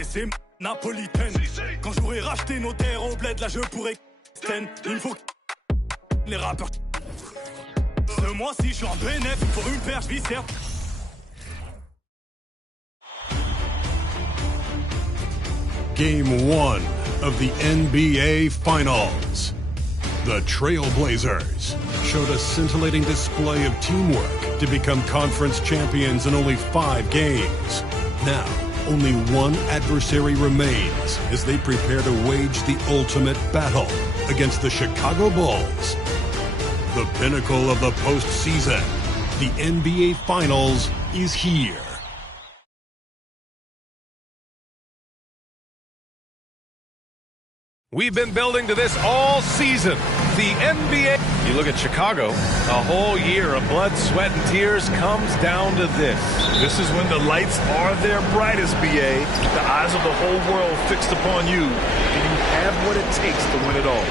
c'est napolitaine. Quand j'aurai racheté nos terres au bled, là je pourrais il faut les rappeurs. Ce mois-ci, je suis en bénéf, il faut une perche viscère. Game 1 of the NBA Finals. The Trailblazers showed a scintillating display of teamwork to become conference champions in only 5 games. Now, only one adversary remains as they prepare to wage the ultimate battle against the Chicago Bulls. The pinnacle of the postseason, the NBA Finals, is here. We've been building to this all season. The NBA. You look at Chicago, a whole year of blood, sweat, and tears comes down to this. This is when the lights are their brightest, BA. The eyes of the whole world fixed upon you. And you have what it takes to win it all.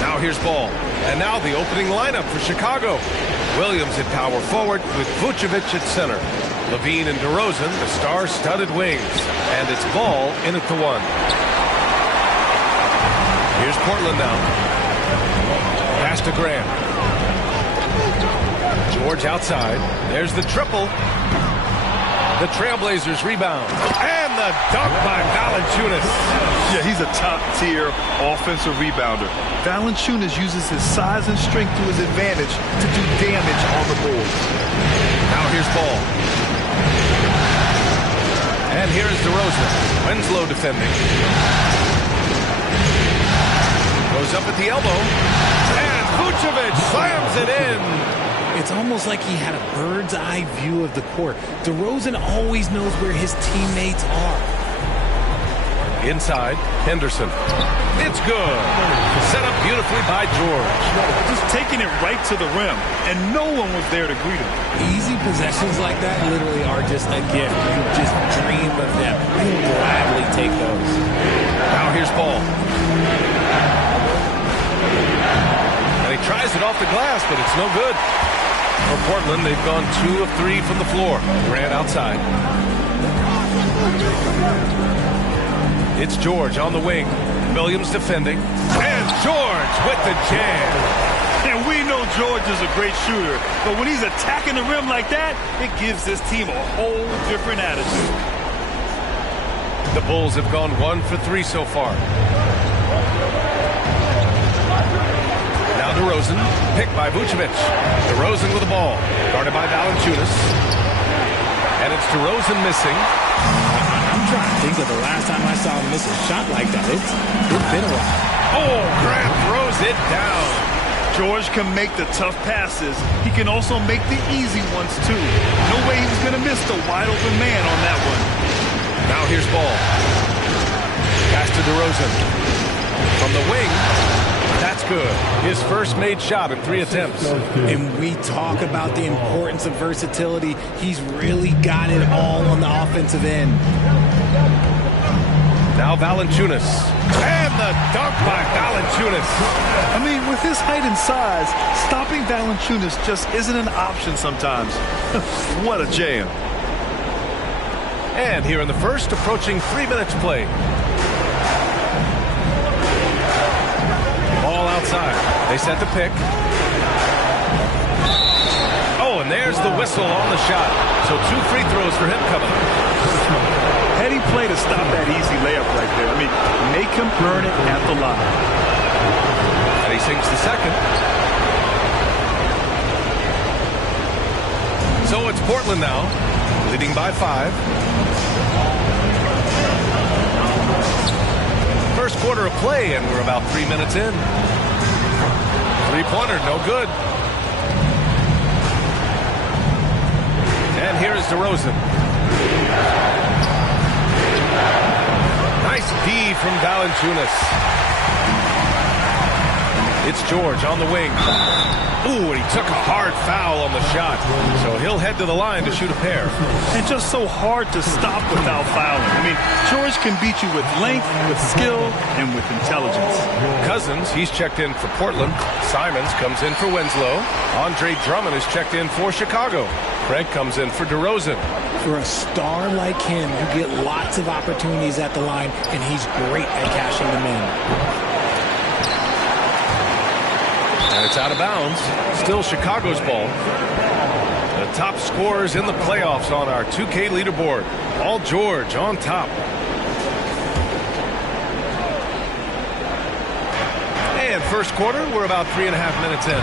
Now here's Ball. And now the opening lineup for Chicago. Williams at power forward with Vucevic at center. Levine and DeRozan, the star-studded wings. And it's Ball in at the 1. Here's Portland now. Pass to Graham. George outside. There's the triple. The Trailblazers rebound. And the dunk by Valanciunas. Yeah, he's a top-tier offensive rebounder. Valanciunas uses his size and strength to his advantage to do damage on the boards. Now here's Ball. And here's DeRozan. Winslow defending. Goes up at the elbow, and Vucevic slams it in. It's almost like he had a bird's eye view of the court. DeRozan always knows where his teammates are. Inside, Henderson. It's good. Set up beautifully by George. Just taking it right to the rim, and no one was there to greet him. Easy possessions like that literally are just a gift. You just dream of them. You gladly take those. Now here's Ball. And he tries it off the glass, but it's no good. For Portland, they've gone 2 of 3 from the floor. Grant outside. It's George on the wing. Williams defending. And George with the jam. And we know George is a great shooter, but when he's attacking the rim like that, it gives this team a whole different attitude. The Bulls have gone 1 for 3 so far. Now DeRozan, picked by Vucevic. DeRozan with the ball, guarded by Valanciunas. And it's DeRozan missing. I'm trying to think of the last time I saw him miss a shot like that. It's been a while. Oh, Grant throws it down. George can make the tough passes. He can also make the easy ones, too. No way he was going to miss the wide-open man on that one. Now here's Ball. Pass to DeRozan. From the wing. That's good. His first made shot in 3 attempts. And we talk about the importance of versatility. He's really got it all on the offensive end. Now Valanciunas. And the dunk by Valanciunas. I mean, with his height and size, stopping Valanciunas just isn't an option sometimes. What a jam. And here in the first, approaching 3 minutes played. Ball outside. They set the pick. Oh, and there's the whistle on the shot. So 2 free throws for him coming up. Heady play to stop that easy layup right there. I mean, make him burn it at the line. And he sinks the second. So it's Portland now, leading by 5. First quarter of play, and we're about 3 minutes in. Three-pointer, no good. And here is DeRozan. Nice D from Valanciunas. It's George on the wing. Ooh, and he took a hard foul on the shot. So he'll head to the line to shoot a pair. And just so hard to stop without fouling. I mean, George can beat you with length, with skill, and with intelligence. Cousins, he's checked in for Portland. Simons comes in for Winslow. Andre Drummond is checked in for Chicago. Craig comes in for DeRozan. For a star like him, you get lots of opportunities at the line, and he's great at cashing them in. And it's out of bounds. Still Chicago's ball. The top scorers in the playoffs on our 2K leaderboard. All George on top. And first quarter, we're about 3.5 minutes in.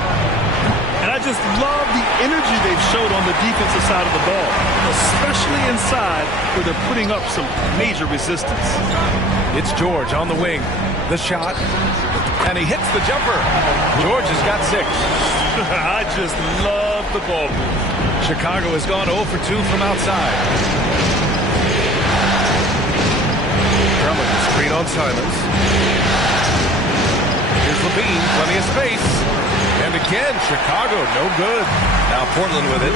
And I just love the energy they've showed on the defensive side of the ball, especially inside where they're putting up some major resistance. It's George on the wing. The shot. And he hits the jumper. George has got 6. I just love the ball move. Chicago has gone 0 for 2 from outside. Drummond, screen on Simons. Here's Levine, plenty of space. And again, Chicago, no good. Now Portland with it.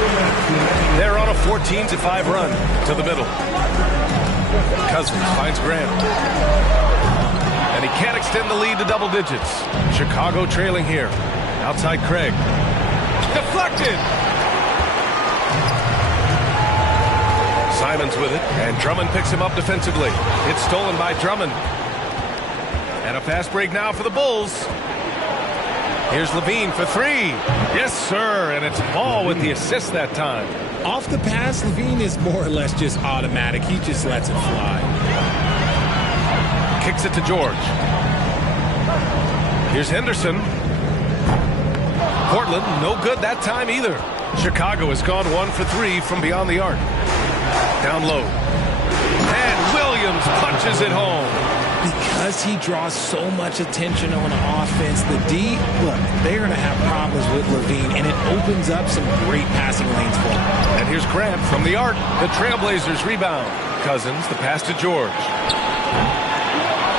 They're on a 14-5 run to the middle. Cousins finds Grant. And he can't extend the lead to double digits. Chicago trailing here. Outside Craig. Deflected! Simons with it, and Drummond picks him up defensively. It's stolen by Drummond. And a fast break now for the Bulls. Here's Levine for 3. Yes, sir, and it's Ball with the assist that time. Off the pass, Levine is more or less just automatic. He just lets it fly. Kicks it to George. Here's Henderson. Portland, no good that time either. Chicago has gone 1 for 3 from beyond the arc. Down low. And Williams punches it home. Because he draws so much attention on offense, the D, look, they're going to have problems with Levine, and it opens up some great passing lanes for him. And here's Grant from the arc. The Trailblazers rebound. Cousins, the pass to George.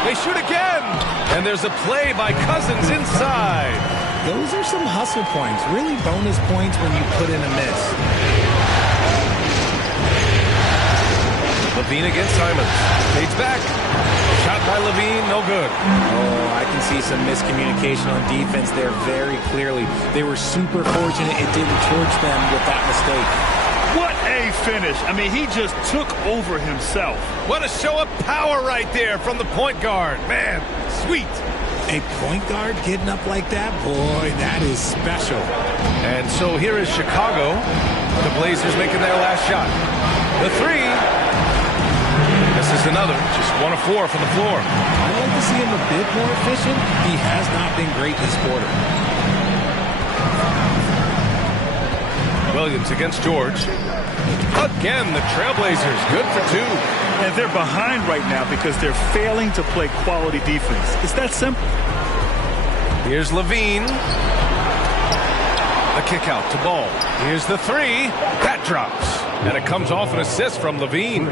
They shoot again. And there's a play by Cousins inside. Those are some hustle points, really bonus points when you put in a miss. Levine against Simons. Fades back. Shot by Levine, no good. Oh, I can see some miscommunication on defense there very clearly. They were super fortunate it didn't torch them with that mistake. What a finish. I mean, he just took over himself. What a show of power right there from the point guard. Man, sweet. A point guard getting up like that? Boy, that is special. And so here is Chicago. The Blazers making their last shot. The 3. This is another, just 1 of 4 from the floor. I'd like to see him a bit more efficient. He has not been great this quarter. Williams against George. Again, the Trailblazers, good for 2. And they're behind right now because they're failing to play quality defense. It's that simple. Here's Levine. The kick out to Ball. Here's the 3. That drops. And it comes off an assist from Levine.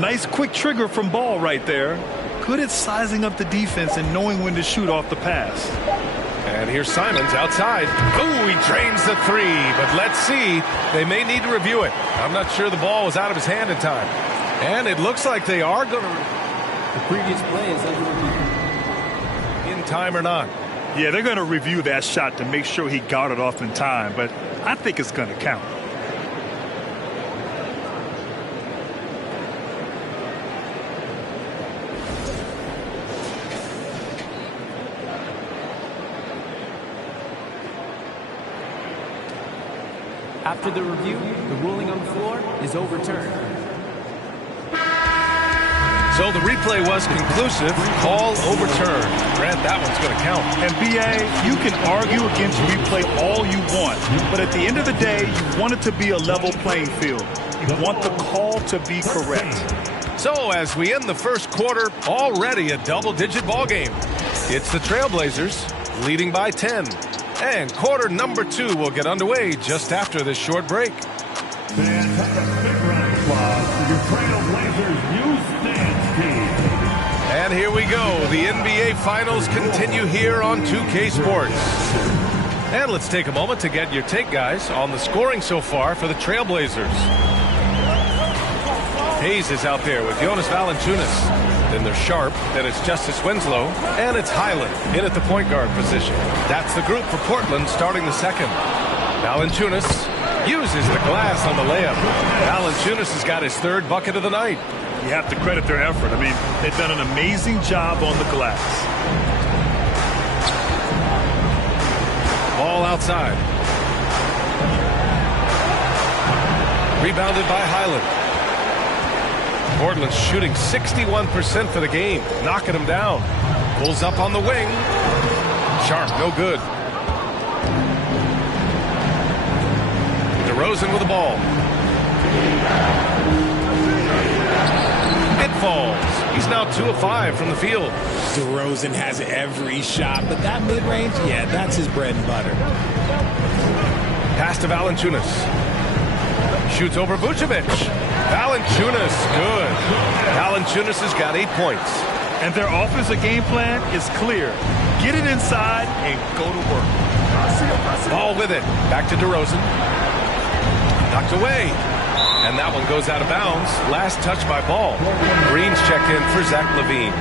Nice quick trigger from Ball right there. Good at sizing up the defense and knowing when to shoot off the pass. And here's Simons outside. Oh, he drains the 3. But let's see. They may need to review it. I'm not sure the ball was out of his hand in time. And it looks like they are going to. The previous play is under review. In time or not. Yeah, they're going to review that shot to make sure he got it off in time. But I think it's going to count. After the review, the ruling on the floor is overturned. So the replay was conclusive. Call overturned. Grant, that one's going to count. And B.A., you can argue against replay all you want. But at the end of the day, you want it to be a level playing field. You want the call to be correct. So as we end the first quarter, already a double-digit ball game. It's the Trailblazers leading by 10. And quarter number 2 will get underway just after this short break. Fans have a big round of applause for your Trailblazers youth dance team. And And here we go. The NBA Finals continue here on 2K Sports. And let's take a moment to get your take, guys, on the scoring so far for the Trailblazers. Hayes is out there with Jonas Valanciunas. Then there's Sharp, then it's Justice Winslow, and it's Highland in at the point guard position. That's the group for Portland starting the second. Valanciunas uses the glass on the layup. Valanciunas has got his third bucket of the night. You have to credit their effort. I mean, they've done an amazing job on the glass. Ball outside. Rebounded by Highland. Portland's shooting 61% for the game, knocking him down. Pulls up on the wing. Sharp, no good. DeRozan with the ball. It falls. He's now 2 of 5 from the field. DeRozan has every shot, but that mid-range, yeah, that's his bread and butter. Pass to Valanciunas. Shoots over Vucevic. Valanciunas, good. Valanciunas has got 8 points. And their offensive game plan is clear. Get it inside and go to work. Ball with it. Back to DeRozan. Knocked away. And that one goes out of bounds. Last touch by Ball. Green's checked in for Zach LaVine.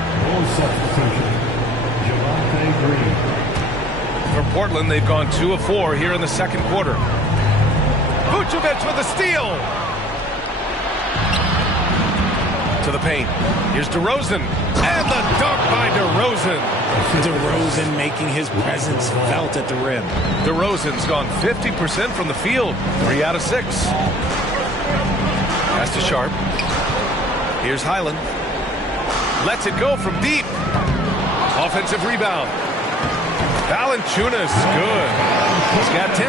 For Portland, they've gone 2 of 4 here in the second quarter. Vucevic with a steal. To the paint. Here's DeRozan. And the dunk by DeRozan. DeRozan making his presence felt at the rim. DeRozan's gone 50% from the field. 3 out of 6. Pass to Sharp. Here's Highland. Lets it go from deep. Offensive rebound. Valanciunas, good. He's got 10.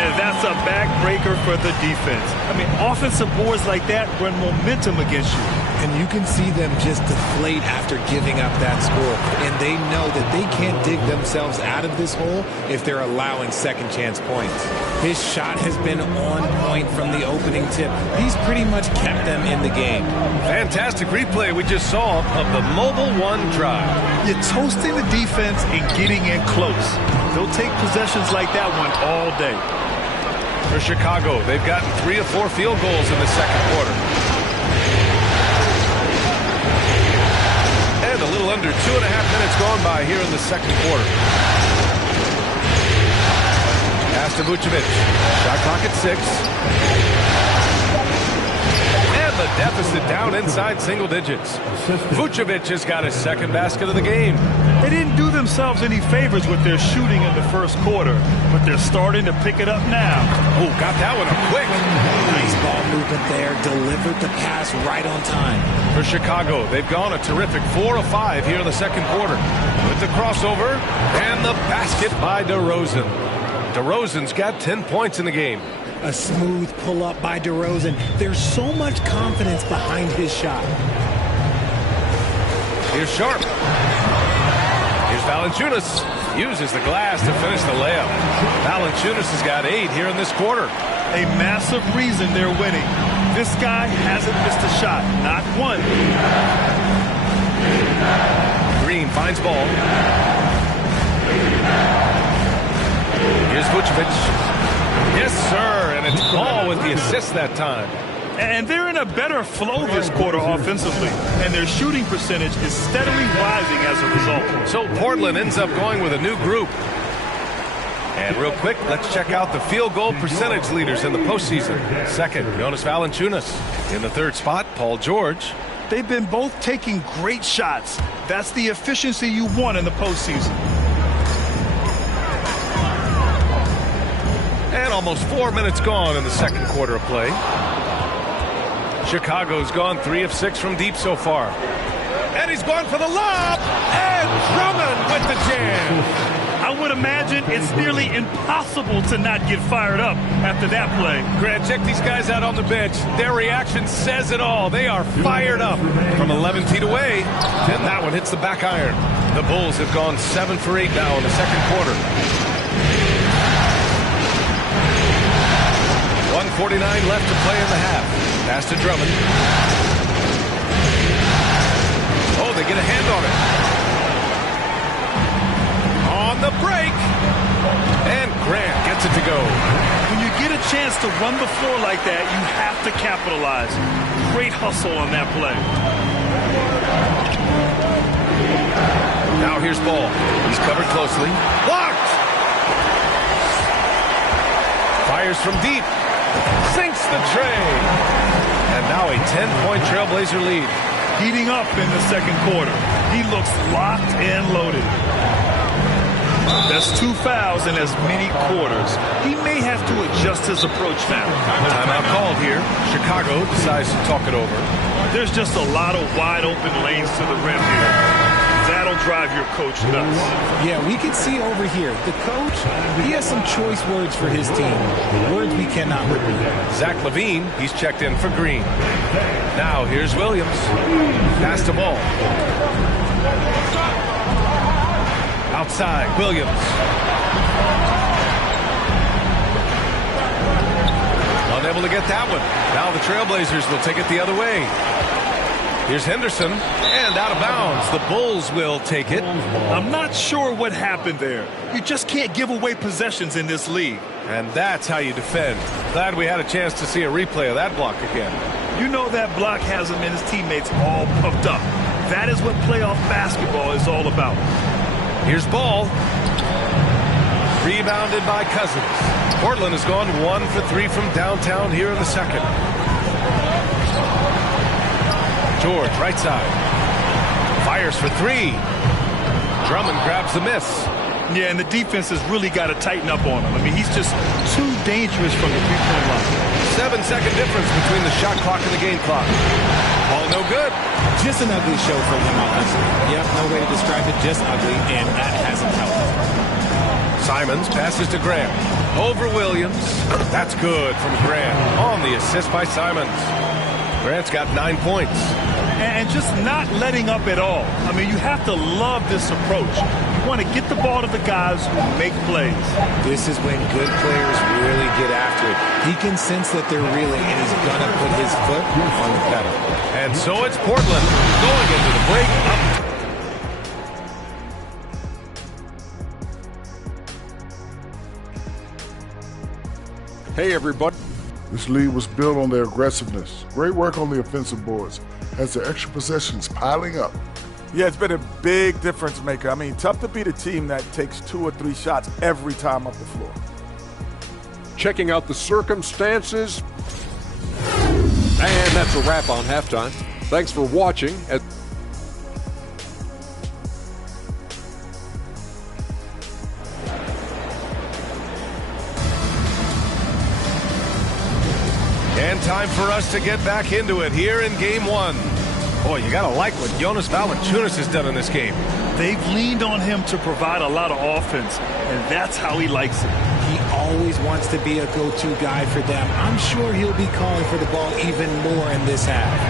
And that's a backbreaker for the defense. I mean, offensive boards like that run momentum against you. And you can see them just deflate after giving up that score. And they know that they can't dig themselves out of this hole if they're allowing second chance points. His shot has been on point from the opening tip. He's pretty much kept them in the game. Fantastic replay we just saw of the Mobile One drive. You're toasting the defense and getting in close. They'll take possessions like that one all day. For Chicago, they've gotten 3 of 4 field goals in the second quarter. And a little under 2.5 minutes gone by here in the second quarter. Pass to Vucevic. Shot clock at 6. And the deficit down inside single digits. Vucevic has got his second basket of the game. They didn't do themselves any favors with their shooting in the first quarter, but they're starting to pick it up now. Oh, got that one up quick. Nice ball movement there. Delivered the pass right on time. For Chicago, they've gone a terrific 4 of 5 here in the second quarter. With the crossover and the basket by DeRozan. DeRozan's got 10 points in the game. A smooth pull-up by DeRozan. There's so much confidence behind his shot. Here's Sharp. Here's Valanciunas. Uses the glass to finish the layup. Valanciunas has got 8 here in this quarter. A massive reason they're winning. This guy hasn't missed a shot. Not one. Green finds Ball. Here's Vucevic. Yes, sir. And it's Ball with the assist that time. And they're in a better flow this quarter offensively. And their shooting percentage is steadily rising as a result. So Portland ends up going with a new group. And real quick, let's check out the field goal percentage leaders in the postseason. Second, Jonas Valanciunas. In the third spot, Paul George. They've been both taking great shots. That's the efficiency you want in the postseason. And almost 4 minutes gone in the second quarter of play. Chicago's gone 3 of 6 from deep so far. And he's gone for the lob. And Drummond with the jam. I would imagine it's nearly impossible to not get fired up after that play. Grant, check these guys out on the bench. Their reaction says it all. They are fired up from 11 feet away. And that one hits the back iron. The Bulls have gone 7 for 8 now in the second quarter. 1:49 left to play in the half. Pass to Drummond. Oh, they get a hand on it. On the break. And Grant gets it to go. When you get a chance to run the floor like that, you have to capitalize. Great hustle on that play. Now here's Ball. He's covered closely. Blocked! Fires from deep. Sinks the tray. And now a 10-point Trailblazer lead. Heating up in the second quarter. He looks locked and loaded. That's 2 fouls in as many quarters. He may have to adjust his approach now. Timeout called here. Chicago decides to talk it over. There's just a lot of wide open lanes to the rim here. That'll drive your coach nuts. Yeah, we can see over here. The coach, he has some choice words for his team. Words we cannot repeat. Zach LaVine, he's checked in for Green. Now here's Williams. Pass the ball. Outside, Williams. Unable to get that one. Now the Trailblazers will take it the other way. Here's Henderson, and out of bounds. The Bulls will take it. I'm not sure what happened there. You just can't give away possessions in this league. And that's how you defend. Glad we had a chance to see a replay of that block again. You know that block has him and his teammates all pumped up. That is what playoff basketball is all about. Here's Ball. Rebounded by Cousins. Portland has gone 1 for 3 from downtown here in the second. George, right side. Fires for 3. Drummond grabs the miss. Yeah, and the defense has really got to tighten up on him. I mean, he's just too dangerous from the three-point line. 7-second difference between the shot clock and the game clock. Ball no good. Just an ugly show for him offensively. Yep, no way to describe it, just ugly, and that hasn't helped. Simons passes to Grant. Over Williams. That's good from Grant. On the assist by Simons. Grant's got 9 points. And just not letting up at all. I mean, you have to love this approach. You want to get the ball to the guys who make plays. This is when good players really get after it. He can sense that they're reeling, and he's going to put his foot on the pedal. And so it's Portland going into the break up. Hey, everybody. This lead was built on their aggressiveness. Great work on the offensive boards as the extra possessions piling up. Yeah, it's been a big difference maker. I mean, tough to beat a team that takes 2 or 3 shots every time up the floor. Checking out the circumstances. And that's a wrap on halftime. Thanks for watching. And time for us to get back into it here in Game 1. Boy, you got to like what Jonas Valanciunas has done in this game. They've leaned on him to provide a lot of offense, and that's how he likes it. He always wants to be a go-to guy for them. I'm sure he'll be calling for the ball even more in this half.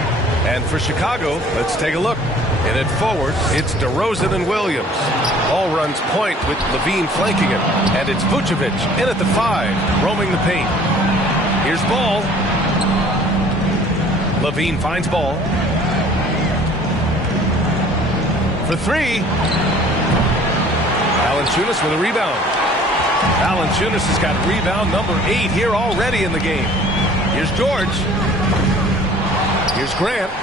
And for Chicago, let's take a look. In it forward, it's DeRozan and Williams. Ball runs point with LaVine flanking it. And it's Vucevic in at the 5, roaming the paint. Here's Ball. LaVine finds Ball. For 3. Valanciunas with a rebound. Valanciunas has got rebound number 8 here already in the game. Here's George. Here's Grant.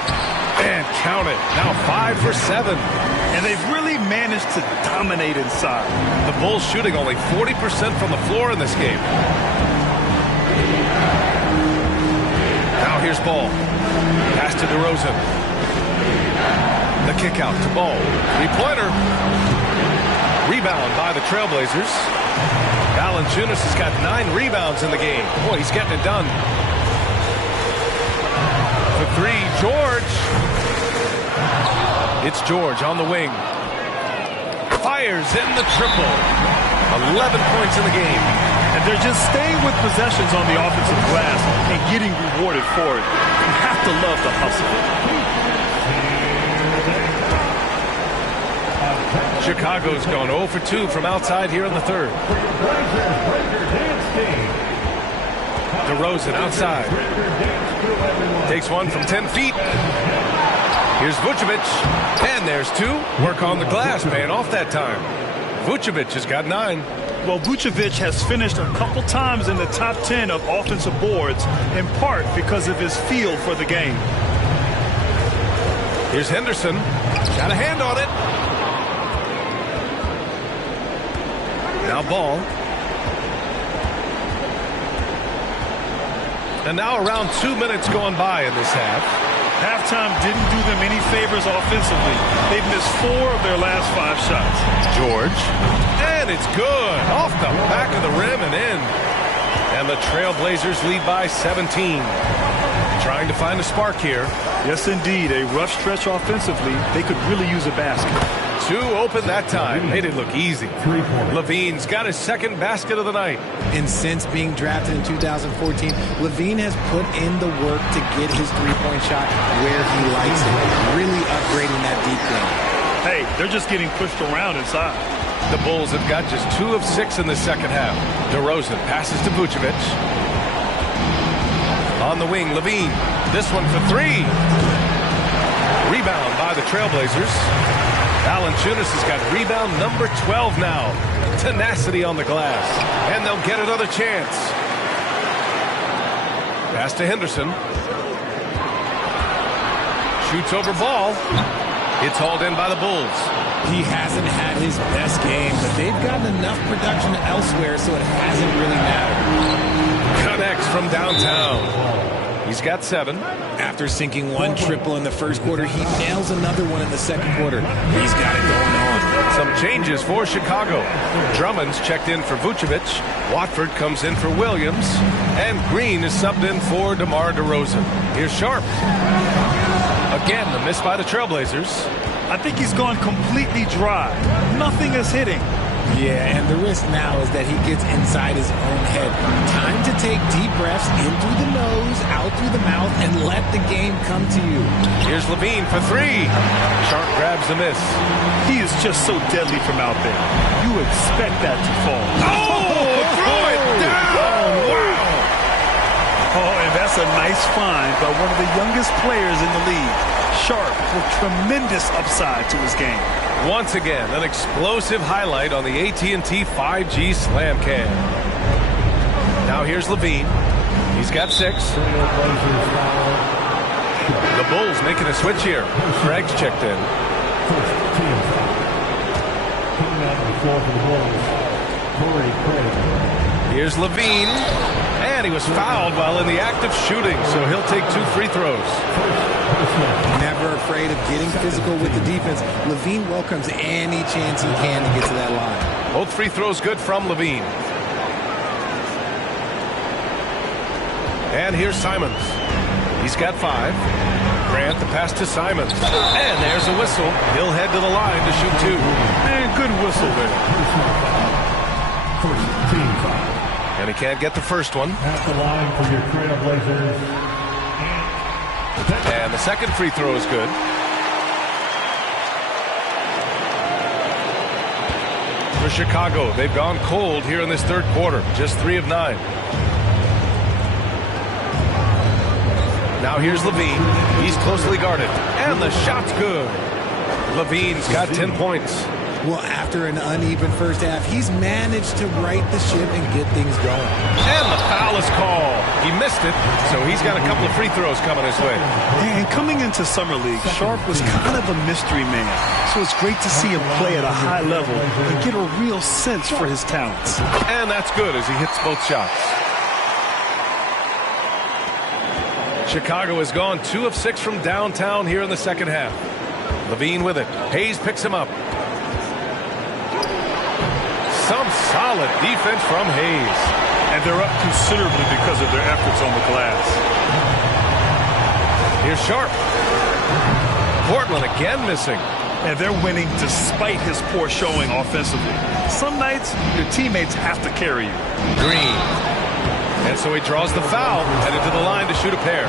And count it. Now 5 for 7. And they've really managed to dominate inside. The Bulls shooting only 40% from the floor in this game. Now here's Ball. Pass to DeRozan. The kick out to Ball. 3-pointer. Rebound by the Trailblazers. Valanciunas has got 9 rebounds in the game. Boy, he's getting it done. For 3, George. It's George on the wing. Fires in the triple. 11 points in the game. And they're just staying with possessions on the offensive glass and getting rewarded for it. You have to love the hustle. Chicago's gone 0 for 2 from outside here in the third. DeRozan outside. Takes one from 10 feet. Here's Vucevic, and there's 2. Work on the glass, paying off that time. Vucevic has got 9. Well, Vucevic has finished a couple times in the top 10 of offensive boards, in part because of his feel for the game. Here's Henderson. Got a hand on it. Now Ball. And now around 2 minutes going by in this half. Halftime didn't do them any favors offensively. They've missed 4 of their last 5 shots. George. And it's good. Off the back of the rim and in. And the Trailblazers lead by 17. Trying to find a spark here. Yes, indeed. A rough stretch offensively. They could really use a basket. 2 open that time. Made it look easy. LaVine's got his second basket of the night. And since being drafted in 2014, LaVine has put in the work to get his three-point shot where he likes it. Really upgrading that deep game. Hey, they're just getting pushed around inside. The Bulls have got just 2 of 6 in the second half. DeRozan passes to Vucevic. On the wing, LaVine. This one for 3. Rebound by the Trailblazers. Valanciunas has got rebound number 12 now. Tenacity on the glass. And they'll get another chance. Pass to Henderson. Shoots over Ball. It's hauled in by the Bulls. He hasn't had his best game, but they've gotten enough production elsewhere, so it hasn't really mattered. Connects from downtown. He's got 7. After sinking 1 triple in the first quarter, he nails another one in the second quarter. He's got it going on. Some changes for Chicago. Drummond's checked in for Vucevic. Watford comes in for Williams. And Green is subbed in for DeMar DeRozan. Here's Sharp. Again, the miss by the Trailblazers. I think he's gone completely dry. Nothing is hitting. Yeah, and the risk now is that he gets inside his own head. Time to take deep breaths in through the nose, out through the mouth, and let the game come to you. Here's LaVine for 3. Sharp grabs the miss. He is just so deadly from out there. You expect that to fall. Oh, throw it down! Wow! Oh, and that's a nice find by one of the youngest players in the league. Sharp with tremendous upside to his game. Once again, an explosive highlight on the AT&T 5G Slam Cam. Now here's LaVine. He's got 6. The Bulls making a switch here. Craig's checked in. Here's LaVine. And he was fouled while in the act of shooting, so he'll take 2 free throws. Never afraid of getting physical with the defense. LaVine welcomes any chance he can to get to that line. Both free throws good from LaVine. And here's Simons. He's got 5. Grant the pass to Simons. And there's a whistle. He'll head to the line to shoot 2. And good whistle there. And he can't get the first one. At the line for your Trailblazers. And the second free throw is good. For Chicago, they've gone cold here in this third quarter. Just 3 of 9. Now here's LaVine. He's closely guarded. And the shot's good. LaVine's got 10 points. Well, after an uneven first half, he's managed to right the ship and get things going. And the foul is called. He missed it, so he's got a couple of free throws coming his way. And coming into Summer League, Sharp was kind of a mystery man. So it's great to see him play at a high level and get a real sense for his talents. And that's good as he hits both shots. Chicago has gone 2 of 6 from downtown here in the second half. LaVine with it. Hayes picks him up. Some solid defense from Hayes. And they're up considerably because of their efforts on the glass. Here's Sharp. Portland again missing. And they're winning despite his poor showing offensively. Some nights, your teammates have to carry you. Green. And so he draws the foul, headed to the line to shoot a pair.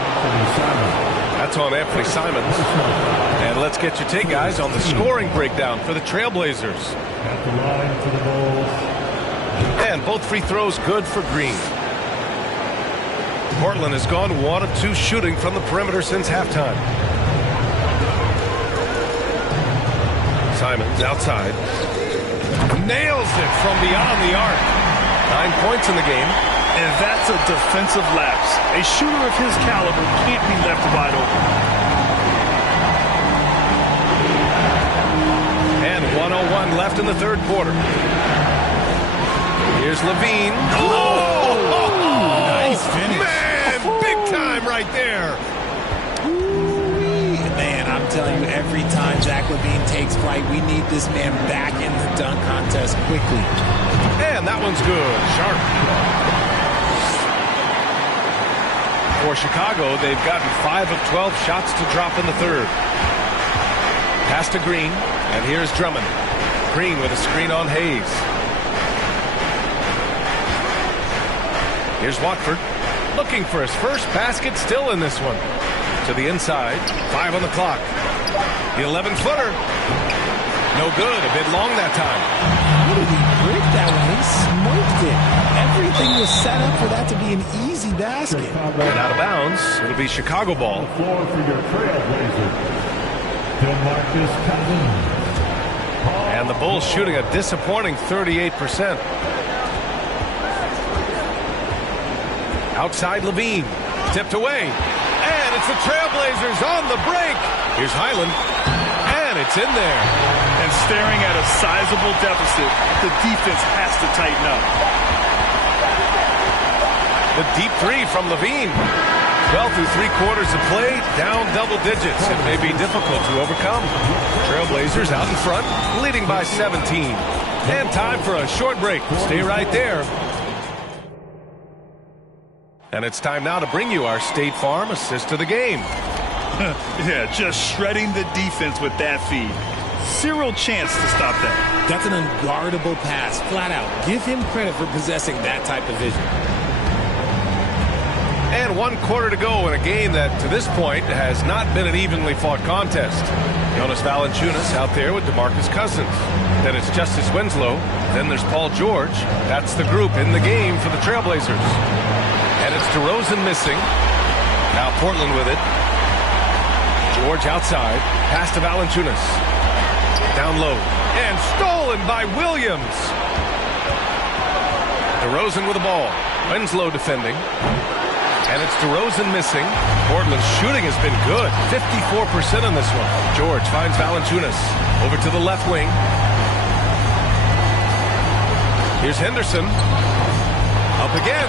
That's on Anthony Simons. And let's get your take, guys, on the scoring breakdown for the Trailblazers. At the line for the Bulls. And both free throws good for Green. Portland has gone 1 of 2 shooting from the perimeter since halftime. Simons outside. Nails it from beyond the arc. 9 points in the game. And that's a defensive lapse. A shooter of his caliber can't be left wide open. And 1:01 left in the third quarter. Here's Levine. Oh! Nice finish. Man, big time right there. Man, I'm telling you, every time Zach LaVine takes flight, we need this man back in the dunk contest quickly. And that one's good. Sharp. For Chicago, they've gotten 5 of 12 shots to drop in the third. Pass to Green, and here's Drummond. Green with a screen on Hayes. Here's Watford, looking for his first basket, still in this one. To the inside, 5 on the clock. The 11-footer. No good, a bit long that time. How did he break that one? He smoked it. Everything was set up for that to be an easy basket. And out of bounds, it'll be Chicago ball. The floor for your Trailblazers, DeMarcus Cousins. And the Bulls shooting a disappointing 38%. Outside Levine, tipped away. And it's the Trailblazers on the break. Here's Highland, and it's in there. And staring at a sizable deficit, the defense has to tighten up. The deep three from Levine. 12 through 3 quarters of play, down double digits. It may be difficult to overcome. Trailblazers out in front, leading by 17. And time for a short break. Stay right there. And it's time now to bring you our State Farm assist of the game. Yeah, just shredding the defense with that feed. Zero chance to stop that. That's an unguardable pass, flat out. Give him credit for possessing that type of vision. And 1 quarter to go in a game that, to this point, has not been an evenly fought contest. Jonas Valanciunas out there with DeMarcus Cousins. Then it's Justice Winslow. Then there's Paul George. That's the group in the game for the Trailblazers. And it's DeRozan missing. Now Portland with it. George outside. Pass to Valanciunas. Down low. And stolen by Williams. DeRozan with the ball. Winslow defending. And it's DeRozan missing. Portland's shooting has been good. 54% on this one. George finds Valanciunas. Over to the left wing. Here's Henderson. Up again.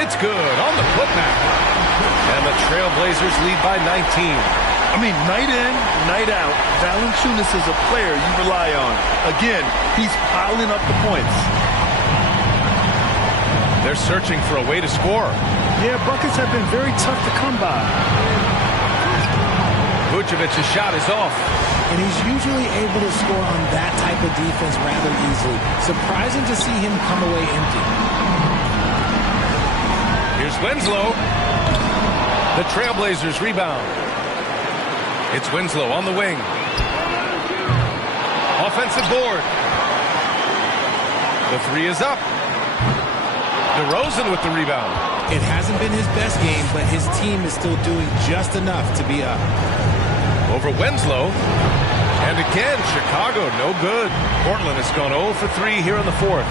It's good on the putback. And the Trailblazers lead by 19. I mean, night in, night out, Valanciunas is a player you rely on. Again, he's piling up the points. They're searching for a way to score. Yeah, buckets have been very tough to come by. Vucevic's shot is off. And he's usually able to score on that type of defense rather easily. Surprising to see him come away empty. Here's Winslow. The Trailblazers rebound. It's Winslow on the wing. Offensive board. The three is up. DeRozan with the rebound. It hasn't been his best game, but his team is still doing just enough to be up. Over Winslow. And again, Chicago, no good. Portland has gone 0 for 3 here in the fourth.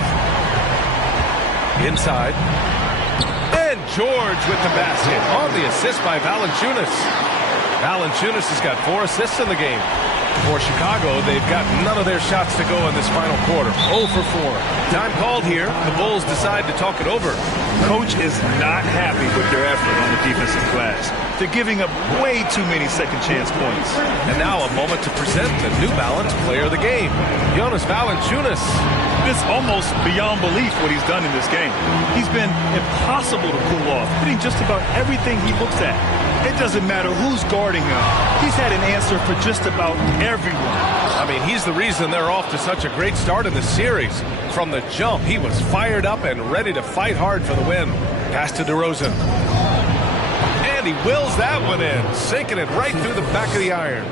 Inside. And George with the basket on the assist by Valanciunas. Valanciunas has got 4 assists in the game. For Chicago, they've got none of their shots to go in this final quarter. 0 for 4. Time called here. The Bulls decide to talk it over. Coach is not happy with their effort on the defensive glass. They're giving up way too many second chance points. And now a moment to present the New Balance player of the game, Jonas Valanciunas. It's almost beyond belief what he's done in this game. He's been impossible to pull off, hitting just about everything he looks at. It doesn't matter who's guarding him. He's had an answer for just about everyone. I mean, he's the reason they're off to such a great start in the series. From the jump, he was fired up and ready to fight hard for the win. Pass to DeRozan. And he wills that one in, sinking it right through the back of the iron.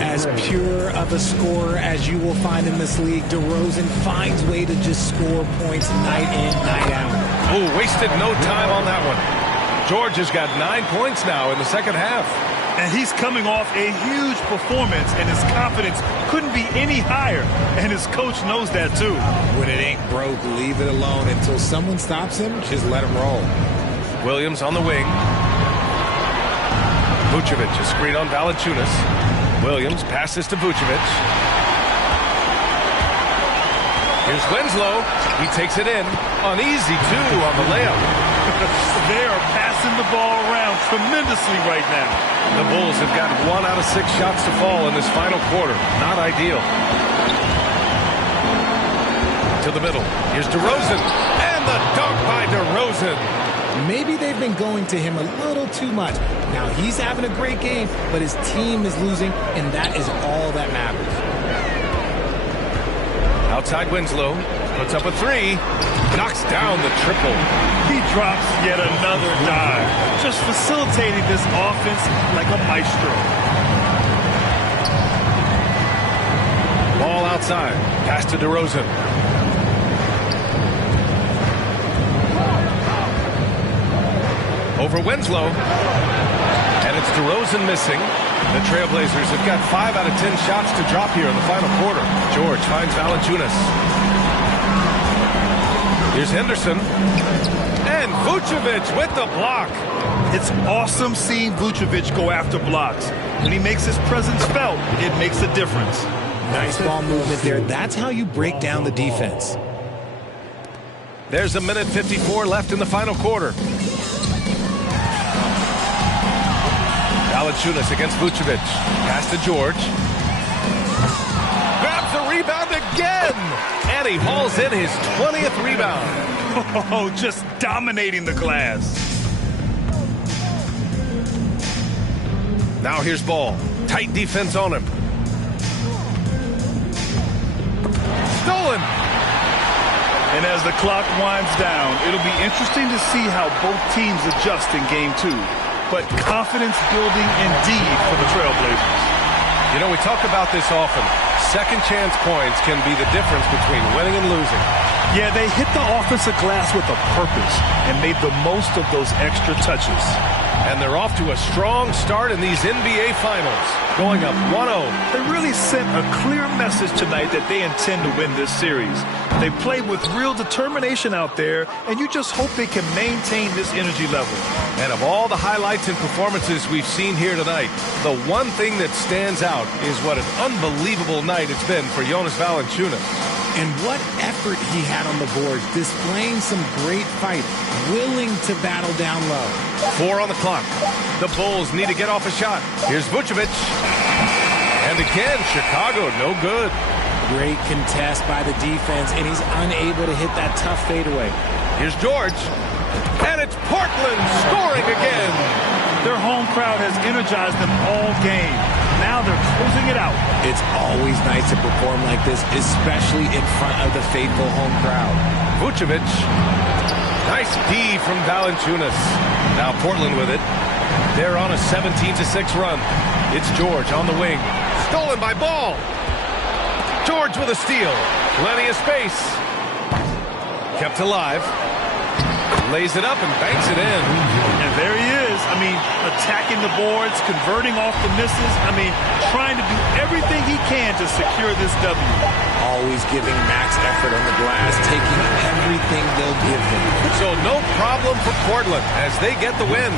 As pure of a scorer as you will find in this league, DeRozan finds way to just score points night in, night out. Oh, wasted no time on that one. George has got 9 points now in the second half. And he's coming off a huge performance, and his confidence couldn't be any higher. And his coach knows that, too. When it ain't broke, leave it alone. Until someone stops him, just let him roll. Williams on the wing. Vucevic, a screen on Valanciunas. Williams passes to Vucevic. Here's Winslow. He takes it in. On easy, too, on the layup. They are passing the ball around tremendously right now. The Bulls have got 1 out of 6 shots to fall in this final quarter. Not ideal. To the middle. Here's DeRozan. And the dunk by DeRozan. Maybe they've been going to him a little too much. Now, he's having a great game, but his team is losing, and that is all that matters. Outside Winslow. Puts up a 3. Knocks down the triple. He drops yet another dive. Just facilitating this offense like a maestro. Ball outside. Pass to DeRozan. Over Winslow. And it's DeRozan missing. The Trailblazers have got 5 out of 10 shots to drop here in the final quarter. George finds Valanciunas. Here's Henderson. And Vucevic with the block. It's awesome seeing Vucevic go after blocks. When he makes his presence felt, it makes a difference. Nice ball movement there. That's how you break down the defense. There's 1:54 left in the final quarter. Valanciunas against Vucevic. Pass to George. Grabs the rebound again. And he hauls in his 20th rebound. Oh, just dominating the glass. Now here's Ball. Tight defense on him. Stolen. And as the clock winds down, it'll be interesting to see how both teams adjust in Game 2. But confidence building indeed for the Trailblazers. You know, we talk about this often. Second chance points can be the difference between winning and losing. Yeah, they hit the offensive glass with a purpose and made the most of those extra touches. And they're off to a strong start in these NBA Finals, going up 1-0. They really sent a clear message tonight that they intend to win this series. They played with real determination out there, and you just hope they can maintain this energy level. And of all the highlights and performances we've seen here tonight, the one thing that stands out is what an unbelievable night it's been for Jonas Valanciunas. And what effort he had on the boards, displaying some great fight, willing to battle down low. 4 on the clock. The Bulls need to get off a shot. Here's Vucevic. And again, Chicago, no good. Great contest by the defense, and he's unable to hit that tough fadeaway. Here's George. And it's Portland scoring again. Their home crowd has energized them all game. Now they're closing it out. It's always nice to perform like this, especially in front of the faithful home crowd. Vucevic. Nice D from Valanciunas. Now Portland with it. They're on a 17-6 run. It's George on the wing. Stolen by Ball. George with a steal. Plenty of space. Kept alive. Lays it up and banks it in. And there he is. I mean, attacking the boards, converting off the misses. I mean, trying to do everything he can to secure this W. Always giving max effort on the glass, taking everything they'll give him. So no problem for Portland as they get the win.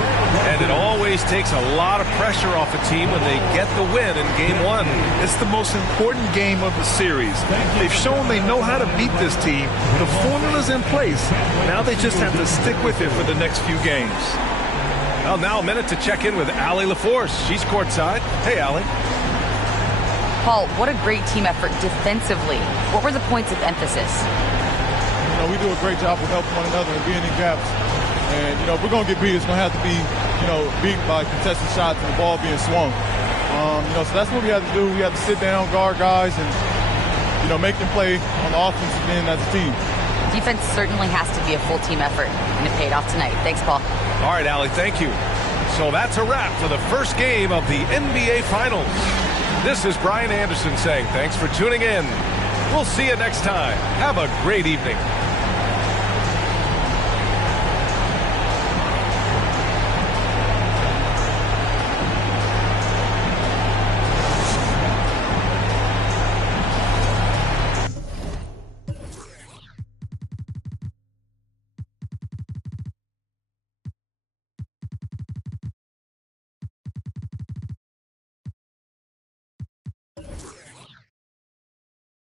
And it always takes a lot of pressure off a team when they get the win in Game 1. It's the most important game of the series. They've shown they know how to beat this team. The formula's in place. Now they just have to stick with it for the next few games. Well, now a minute to check in with Allie LaForce. She's courtside. Hey, Allie. Paul, what a great team effort defensively. What were the points of emphasis? You know, we do a great job of helping one another and being in gaps. And, you know, if we're going to get beat, it's going to have to be, you know, beaten by contested shots and the ball being swung. You know, so that's what we have to do. We have to sit down, guard guys, and, you know, make them play on the offensive end as a team. Defense certainly has to be a full team effort, and it paid off tonight. Thanks, Paul. All right, Allie, thank you. So that's a wrap for the first game of the NBA Finals. This is Brian Anderson saying thanks for tuning in. We'll see you next time. Have a great evening.